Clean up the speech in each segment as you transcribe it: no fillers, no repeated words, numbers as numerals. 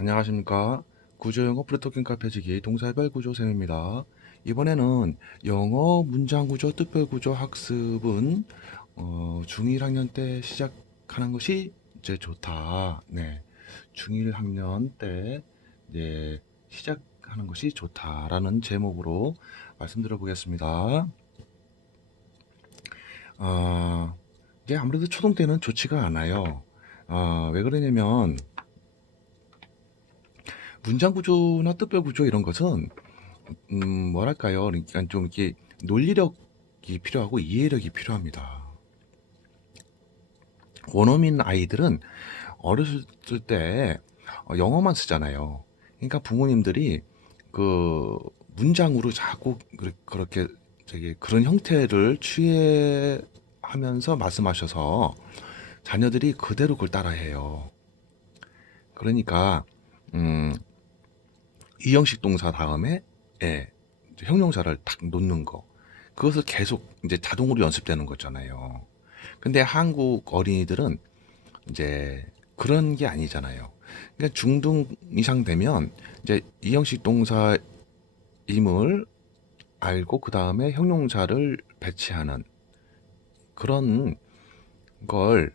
안녕하십니까. 구조영어 프리토킹 카페지기 동사별 구조쌤입니다. 이번에는 영어 문장구조, 뜻별구조 학습은 중1학년 때 시작하는 것이 이제 좋다. 네, 중1학년 때 이제 시작하는 것이 좋다라는 제목으로 말씀드려 보겠습니다. 이제 아무래도 초등 때는 좋지가 않아요. 왜 그러냐면 문장 구조나 뜻별 구조 이런 것은 뭐랄까요? 그러니까 좀 이렇게 논리력이 필요하고 이해력이 필요합니다. 원어민 아이들은 어렸을 때 영어만 쓰잖아요. 그러니까 부모님들이 그 문장으로 자꾸 그렇게 그런 형태를 취해하면서 말씀하셔서 자녀들이 그대로 그걸 따라해요. 그러니까 음, 이형식 동사 다음에 예, 이제 형용사를 탁 놓는 거. 그것을 계속 이제 자동으로 연습되는 거잖아요. 근데 한국 어린이들은 이제 그런 게 아니잖아요. 그러니까 중등 이상 되면 이제 이형식 동사임을 알고 그 다음에 형용사를 배치하는 그런 걸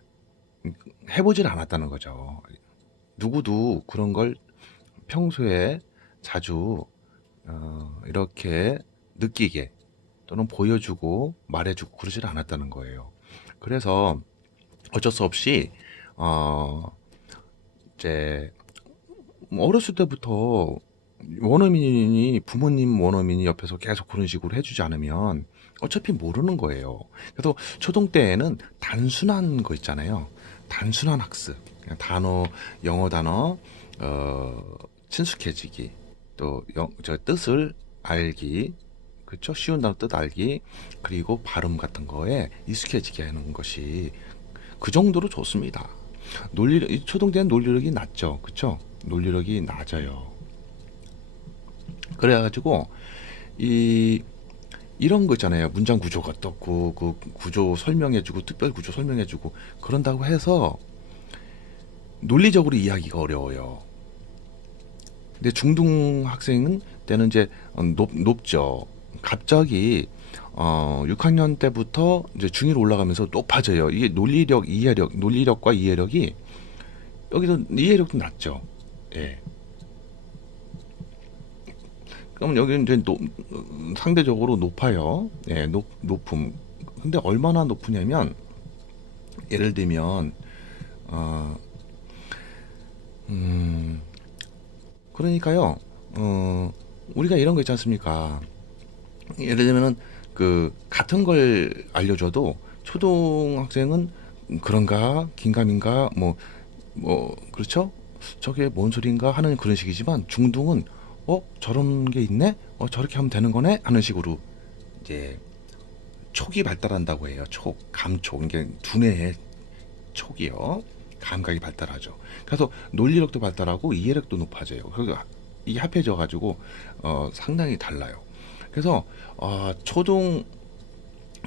해보질 않았다는 거죠. 누구도 그런 걸 평소에 자주 이렇게 느끼게 또는 보여주고 말해주고 그러질 않았다는 거예요. 그래서 어쩔 수 없이 어 이제 어렸을 때부터 원어민이 부모님 원어민이 옆에서 계속 그런 식으로 해주지 않으면 어차피 모르는 거예요. 그래서 초등 때에는 단순한 거 있잖아요. 단순한 학습, 그냥 단어 영어 단어 어, 친숙해지기 또 저 뜻을 알기 그렇죠? 쉬운 단어 뜻 알기 그리고 발음 같은 거에 익숙해지게 하는 것이 그 정도로 좋습니다. 초등 때는 논리력이 낮죠, 그렇죠? 논리력이 낮아요. 그래가지고 이 이런 거 있잖아요. 문장 구조가 어떻고 그 구조 설명해주고 특별 구조 설명해주고 그런다고 해서 논리적으로 이해하기가 어려워요. 근데 중등 학생 때는 이제 높죠. 갑자기 6학년 때부터 이제 중1 올라가면서 높아져요. 이게 논리력과 이해력이 여기서 이해력도 낮죠. 예. 그럼 여기 이제 상대적으로 높아요. 예, 높음. 근데 얼마나 높으냐면 예를 들면 어, 음, 그러니까요. 우리가 이런 거 있지 않습니까? 예를 들면은 그 같은 걸 알려줘도 초등학생은 그런가 긴가민가 뭐 그렇죠? 저게 뭔 소린가 하는 그런 식이지만 중등은 저런 게 있네? 저렇게 하면 되는 거네? 하는 식으로 이제 촉이 발달한다고 해요. 감촉. 이게 두뇌의 촉이요. 감각이 발달하죠. 그래서 논리력도 발달하고 이해력도 높아져요. 그러니까 이게 합해져 가지고 상당히 달라요. 그래서 초등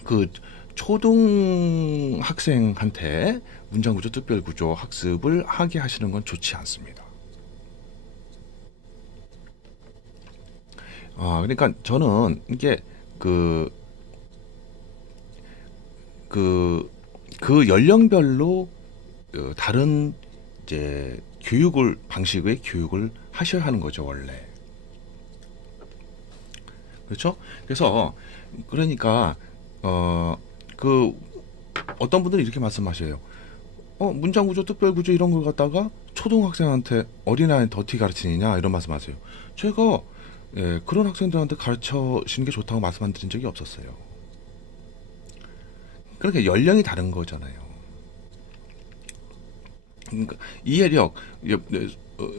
그 초등 학생한테 문장구조, 특별구조 학습을 하게 하시는 건 좋지 않습니다. 그러니까 저는 이게 그, 그, 그 연령별로 다른 이제 방식의 교육을 하셔야 하는 거죠, 원래. 그렇죠? 그래서, 그러니까, 어, 그, 어떤 분들이 이렇게 말씀하셔요. 문장구조, 특별구조 이런 걸 갖다가 초등학생한테, 어린아이한테 어떻게 가르치느냐, 이런 말씀 하세요. 제가, 예, 그런 학생들한테 가르쳐 주시는 게 좋다고 말씀드린 적이 없었어요. 그러니까 연령이 다른 거잖아요. 그러니까 이해력, 어,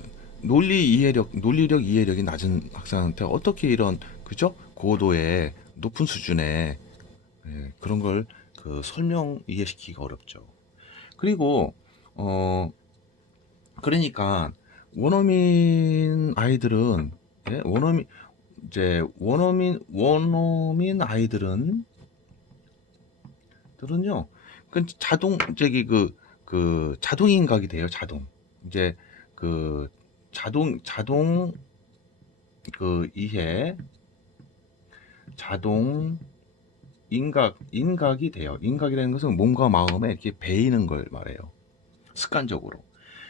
논리력 이해력이 낮은 학생한테 어떻게 이런 그죠? 고도의 높은 수준의 그런 걸 그 설명 이해시키기가 어렵죠. 그리고 어 그러니까 원어민 아이들은 예? 원어민 아이들은 들은요. 그 자동 저기 그 자동인각이 돼요. 자동. 이제 그 자동 그 이해, 자동 인각이 돼요. 인각이라는 것은 몸과 마음에 이렇게 배이는 걸 말해요. 습관적으로.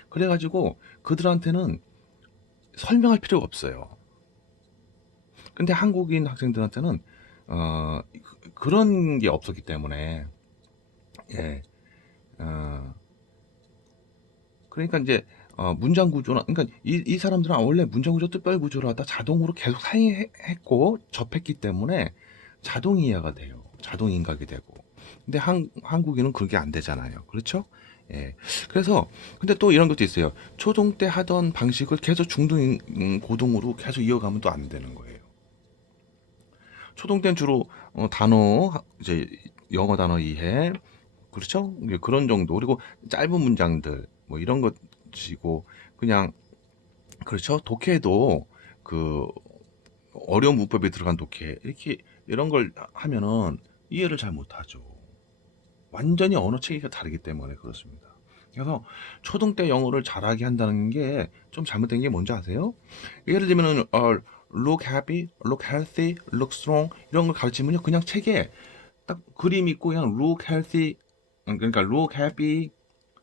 그래가지고 그들한테는 설명할 필요가 없어요. 근데 한국인 학생들한테는 그런 게 없었기 때문에, 예, 어, 그러니까 이제 문장 구조나, 그러니까 이 사람들은 원래 문장 구조 특별 구조를 하다 자동으로 계속 사용했고 접했기 때문에 자동 이해가 돼요. 자동 인각이 되고. 근데 한국인은 그게 안 되잖아요. 그렇죠? 예. 그래서 근데 또 이런 것도 있어요. 초등 때 하던 방식을 계속 중등, 고등으로 계속 이어가면 또 안 되는 거예요. 초등 때는 주로 단어 이제 영어 단어 이해, 그렇죠? 이제 그런 정도. 그리고 짧은 문장들 뭐 이런 것이고 그냥, 그렇죠? 독해도 그 어려운 문법이 들어간 독해 이렇게 이런 걸 하면은 이해를 잘 못하죠. 완전히 언어 체계가 다르기 때문에 그렇습니다. 그래서 초등 때 영어를 잘하게 한다는 게 좀 잘못된 게 뭔지 아세요? 예를 들면은 look happy, look healthy, look strong 이런 걸 가르치면요 그냥 책에 딱 그림 있고 그냥 look healthy, 그러니까 look happy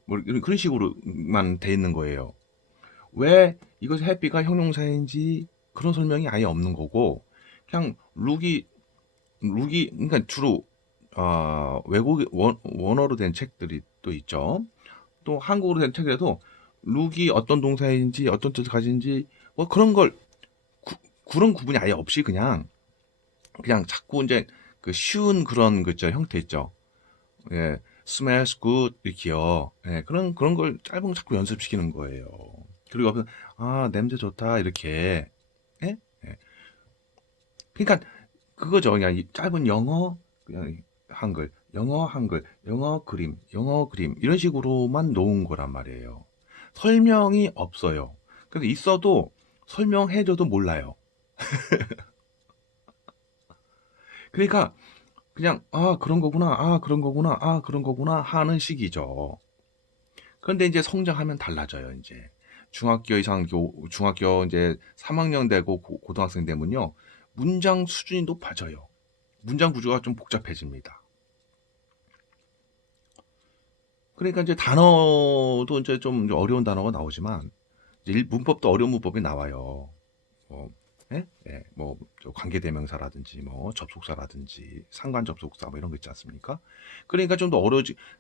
뭐 그런 식으로만 돼 있는 거예요. 왜 이것이 happy가 형용사인지 그런 설명이 아예 없는 거고, 그냥 룩이 그러니까 주로 외국 원어로 된 책들이 또 있죠. 또 한국어로 된 책에도 룩이 어떤 동사인지 어떤 뜻을 가진지 뭐 그런 걸 그런 구분이 아예 없이 그냥 자꾸 이제 그 쉬운 그런 그 있죠 형태 있죠. 예, smells good 이렇게요. 예, 그런 걸 짧은 거 자꾸 연습시키는 거예요. 그리고 앞에서 냄새 좋다 이렇게. 예? 예. 그러니까 그거죠. 그냥 짧은 영어, 그냥 한글, 영어 한글, 영어 그림 이런 식으로만 놓은 거란 말이에요. 설명이 없어요. 그래서 있어도 설명해줘도 몰라요. 그러니까 그냥 그런 거구나, 그런 거구나, 그런 거구나 하는 식이죠. 그런데 이제 성장하면 달라져요. 이제 중학교 이제 3학년 되고 고등학생 되면요 문장 수준이 높아져요. 문장 구조가 좀 복잡해집니다. 그러니까 이제 단어도 이제 좀 어려운 단어가 나오지만 이제 문법도 어려운 문법이 나와요. 뭐, 예? 예, 뭐 관계대명사라든지 뭐 접속사라든지 상관 접속사 뭐 이런 거 있지 않습니까? 그러니까 좀 더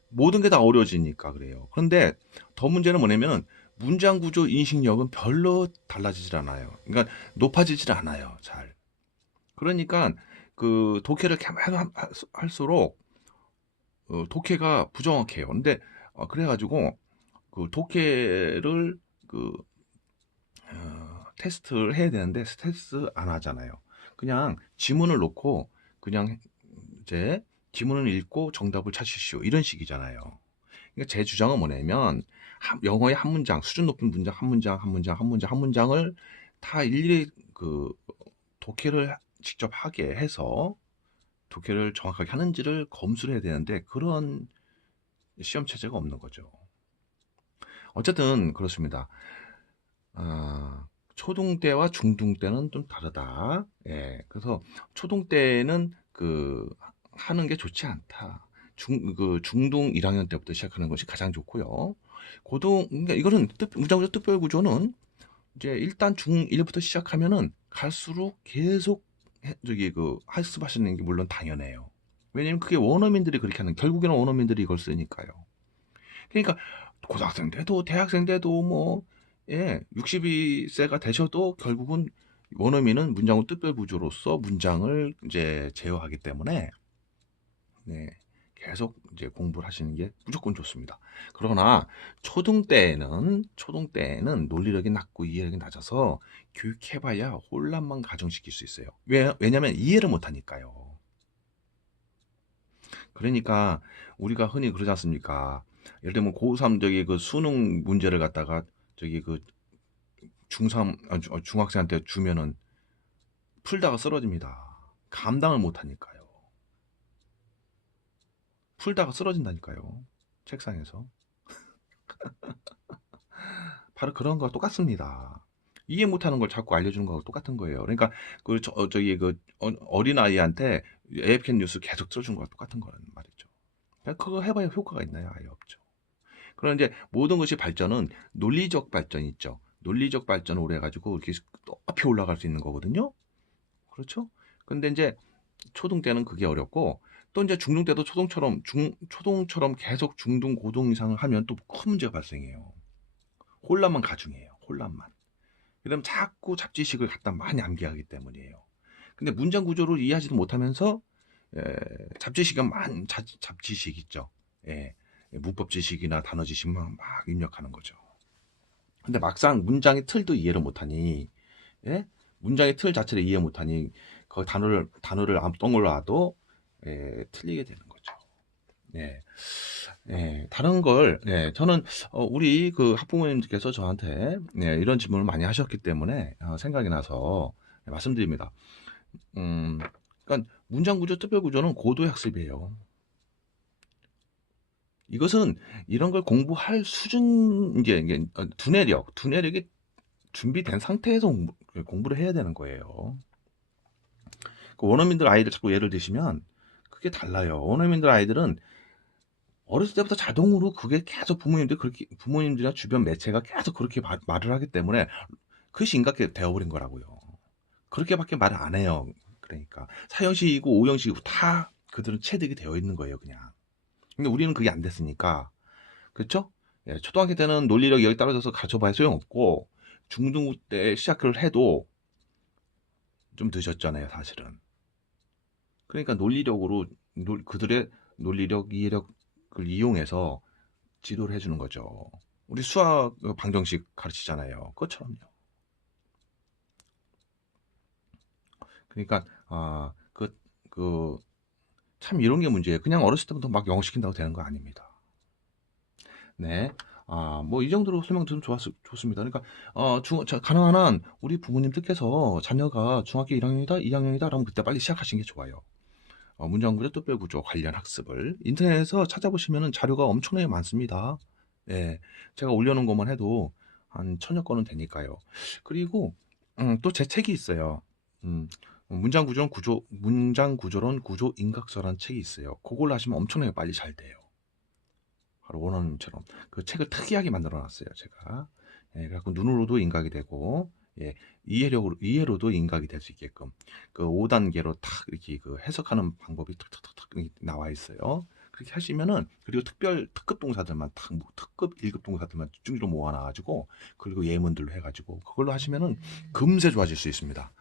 모든 게 다 어려워지니까 그래요. 그런데 더 문제는 뭐냐면 문장 구조 인식력은 별로 달라지질 않아요. 그러니까 높아지질 않아요. 잘. 그러니까 그 독해를 계속 할수록 독해가 부정확해요. 근데 그래가지고 그 독해를 그 테스트를 해야 되는데 테스트 안 하잖아요. 그냥 지문을 놓고 그냥 이제 지문을 읽고 정답을 찾으시오 이런 식이잖아요. 그러니까 제 주장은 뭐냐면 영어의 한 문장 수준 높은 문장 한 문장을 다 일일이 그 독해를 직접 하게 해서 독해를 정확하게 하는지를 검수를 해야 되는데 그런 시험 체제가 없는 거죠. 어쨌든 그렇습니다. 초등 때와 중등 때는 좀 다르다. 예, 그래서 초등 때는 그 하는 게 좋지 않다. 중등 1학년 때부터 시작하는 것이 가장 좋고요. 그러니까 이거는 무장구조 특별 구조는 이제 일단 중1부터 시작하면은 갈수록 계속 저기 그 학습하시는 게 물론 당연해요. 왜냐면 그게 원어민들이 그렇게 하는, 결국에는 원어민들이 이걸 쓰니까요. 그러니까 고등학생 때도 대학생 때도 뭐 62세가 되셔도 결국은 원어민은 문장의 특별 구조로서 문장을 이제 제어하기 때문에 네, 계속 이제 공부를 하시는 게 무조건 좋습니다. 그러나 초등 때에는 논리력이 낮고 이해력이 낮아서 교육해봐야 혼란만 가중시킬 수 있어요. 왜냐면 이해를 못하니까요. 그러니까 우리가 흔히 그러지 않습니까? 예를 들면 고3 저기 그 수능 문제를 갖다가 저기 그 중3 중학생한테 주면은 풀다가 쓰러집니다. 감당을 못하니까요. 풀다가 쓰러진다니까요. 책상에서. 바로 그런 거와 똑같습니다. 이해 못하는 걸 자꾸 알려주는 거하고 똑같은 거예요. 그러니까 저기 어린 아이한테 AFN 뉴스 계속 틀어주는 거랑 똑같은 거란 말이죠. 그러니까 그거 해봐야 효과가 있나요? 아예 없죠. 그럼 이제 모든 것이 발전은 논리적 발전이 있죠. 논리적 발전을 오래 해가지고 이렇게 높이 올라갈 수 있는 거거든요. 그렇죠? 근데 이제 초등 때는 그게 어렵고, 또 이제 중등 때도 초동처럼 계속 중등 고등 이상을 하면 또 큰 문제가 발생해요. 혼란만 가중해요. 혼란만. 그러면 자꾸 잡지식을 갖다 많이 암기하기 때문이에요. 근데 문장 구조를 이해하지도 못하면서 잡지식은 잡지식 있죠. 예, 문법 지식이나 단어 지식만 막 입력하는 거죠. 근데 막상 문장의 틀도 이해를 못하니, 예? 문장의 틀 자체를 이해 못하니 그 단어를 암덩어로 놔도 틀리게 되는 거죠. 예. 다른 걸, 저는, 우리 그 학부모님께서 저한테, 이런 질문을 많이 하셨기 때문에, 생각이 나서, 말씀드립니다. 그러니까, 문장 구조, 특별 구조는 고도의 학습이에요. 이것은 이런 걸 공부할 수준, 이게 두뇌력이 준비된 상태에서 공부를 해야 되는 거예요. 그 원어민들 아이들 자꾸 예를 드시면, 그게 달라요. 원어민들 아이들은 어렸을 때부터 자동으로 그게 계속 부모님들이나 주변 매체가 계속 그렇게 말을 하기 때문에 그것이 인간게 되어버린 거라고요. 그렇게밖에 말을 안 해요. 그러니까 사형식이고 오형식이고 다 그들은 체득이 되어 있는 거예요, 그냥. 근데 우리는 그게 안 됐으니까, 그렇죠? 예, 초등학교 때는 논리력이 여기 떨어져서 가르쳐봐야 소용없고, 중등 때 시작을 해도 좀 늦었잖아요, 사실은. 그러니까 그들의 논리력, 이해력을 이용해서 지도를 해주는 거죠. 우리 수학 방정식 가르치잖아요. 그것처럼요. 그러니까 참 이런 게 문제예요. 그냥 어렸을 때부터 막 영어 시킨다고 되는 거 아닙니다. 네. 뭐 이 정도로 설명 들으면 좋습니다. 그러니까 가능한 한 우리 부모님들께서 자녀가 중학교 1학년이다, 2학년이다, 그러면 그때 빨리 시작하시는 게 좋아요. 문장구조, 특별구조 관련 학습을 인터넷에서 찾아보시면 자료가 엄청나게 많습니다. 예, 제가 올려놓은 것만 해도 한 1000여 건은 되니까요. 그리고 또 제 책이 있어요. 음, 문장구조론 구조인각서라는 책이 있어요. 그걸로 하시면 엄청나게 빨리 잘 돼요. 바로 원어민처럼 그 책을 특이하게 만들어놨어요, 제가. 그래갖고 눈으로도 인각이 되고, 이해로도 인각이 될 수 있게끔 그 5단계로 탁 이렇게 그 해석하는 방법이 탁탁탁탁 나와 있어요. 그렇게 하시면은, 그리고 특급 동사들만 뭐 특급 1급 동사들만 쭉쭉 모아놔가지고, 그리고 예문들로 해가지고 그걸로 하시면은 금세 좋아질 수 있습니다.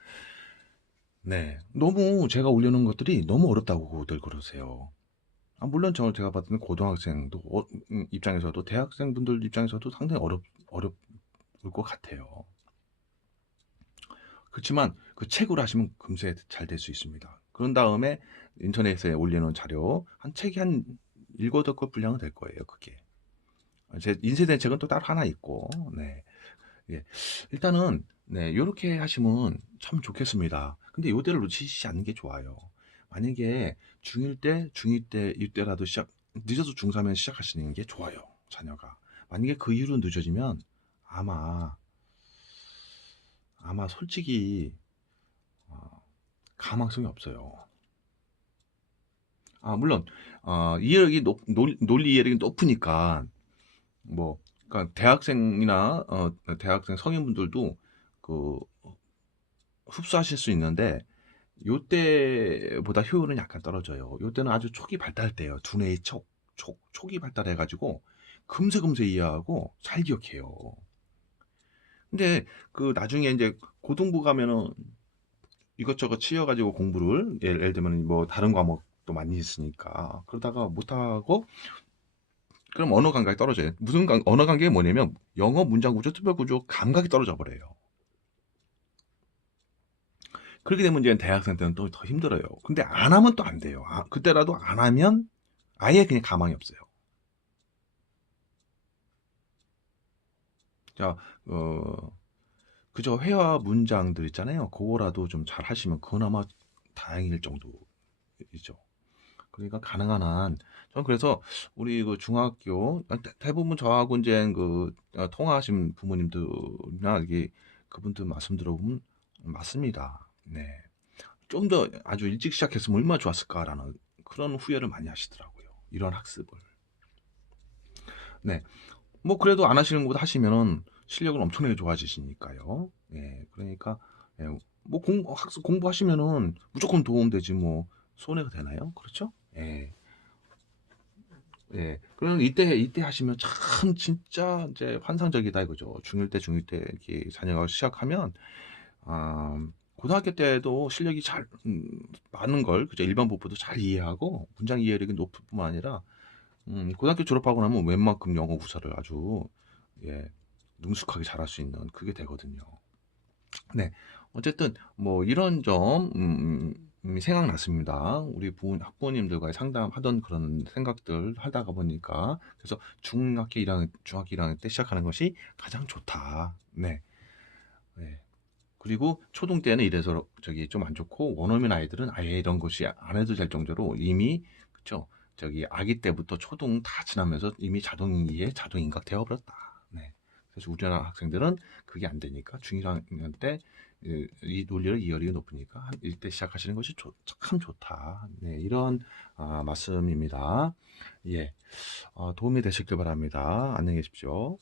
네, 너무 제가 올려놓은 것들이 너무 어렵다고들 그러세요. 물론 제가 봤을 때는 고등학생도 입장에서도 대학생분들 입장에서도 상당히 어려울 것 같아요. 그렇지만 그 책으로 하시면 금세 잘 될 수 있습니다. 그런 다음에 인터넷에 올려놓은 자료 책이 한 7-8권 분량은 될 거예요. 그게 제 인쇄된 책은 또 따로 하나 있고. 네, 예. 일단은 이렇게 하시면 참 좋겠습니다. 근데 요대를 놓치시지 않는 게 좋아요. 만약에 중1 때, 중2 때, 이때라도 늦어서 중3면 시작하시는 게 좋아요, 자녀가. 만약에 그 이후로 늦어지면 아마 솔직히 가망성이 없어요. 물론 이해력이 논리 이해력이 높으니까 뭐 그러니까 대학생 성인분들도 그 흡수하실 수 있는데 요때보다 효율은 약간 떨어져요. 요때는 아주 초기 발달 때예요. 두뇌의 초기 발달해가지고 금세 이해하고 잘 기억해요. 근데 그 나중에 이제 고등부 가면은 이것저것 치여가지고 공부를 예를 들면 뭐 다른 과목도 많이 있으니까 그러다가 못하고 그럼 언어 감각이 떨어져요. 언어 감각이 뭐냐면 영어 문장 구조, 특별 구조 감각이 떨어져 버려요. 그렇게 되면 이제 대학생 때는 또 더 힘들어요. 근데 안 하면 또 안 돼요. 그때라도 안 하면 아예 그냥 가망이 없어요. 자, 그저 회화 문장들 있잖아요. 그거라도 좀 잘 하시면 그나마 다행일 정도이죠. 그러니까 가능한 한, 저는 그래서 우리 그 중학교, 대부분 저하고 이제 통화하신 부모님들이나 이게 그분들 말씀 들어보면 맞습니다. 네. 좀 더 아주 일찍 시작했으면 얼마나 좋았을까라는 그런 후회를 많이 하시더라고요. 이런 학습을. 네. 뭐 그래도 안 하시는 것보다 하시면은 실력은 엄청나게 좋아지시니까요. 예. 그러니까 예, 뭐 학습 공부하시면은 무조건 도움되지 뭐 손해가 되나요? 그렇죠? 예. 예. 그럼 이때 하시면 참 진짜 이제 환상적이다 이거죠. 중1 때, 중2 때 이렇게 자녀가 시작하면 고등학교 때도 실력이 잘 많은 걸 그죠? 일반 보고도 잘 이해하고 문장 이해력이 높을 뿐만 아니라 고등학교 졸업하고 나면 웬만큼 영어 구사를 아주 예, 능숙하게 잘할 수 있는 그게 되거든요. 네, 어쨌든 뭐 이런 점 생각났습니다. 우리 학부모님들과의 상담하던 그런 생각들 하다가 보니까 그래서 중학교 1학년 때 시작하는 것이 가장 좋다. 네, 네. 그리고 초등 때는 이래서 저기 좀 안 좋고 원어민 아이들은 아예 이런 것이 안 해도 될 정도로 이미 그쵸 저기 아기 때부터 초등 다 지나면서 이미 자동 이해, 자동 인각 되어버렸다. 네. 그래서 우리나라 학생들은 그게 안 되니까 중1학년 때 이 논리력 이해력이 높으니까 한 1대 시작하시는 것이 참 좋다. 네, 이런 말씀입니다. 예, 도움이 되셨길 바랍니다. 안녕히 계십시오.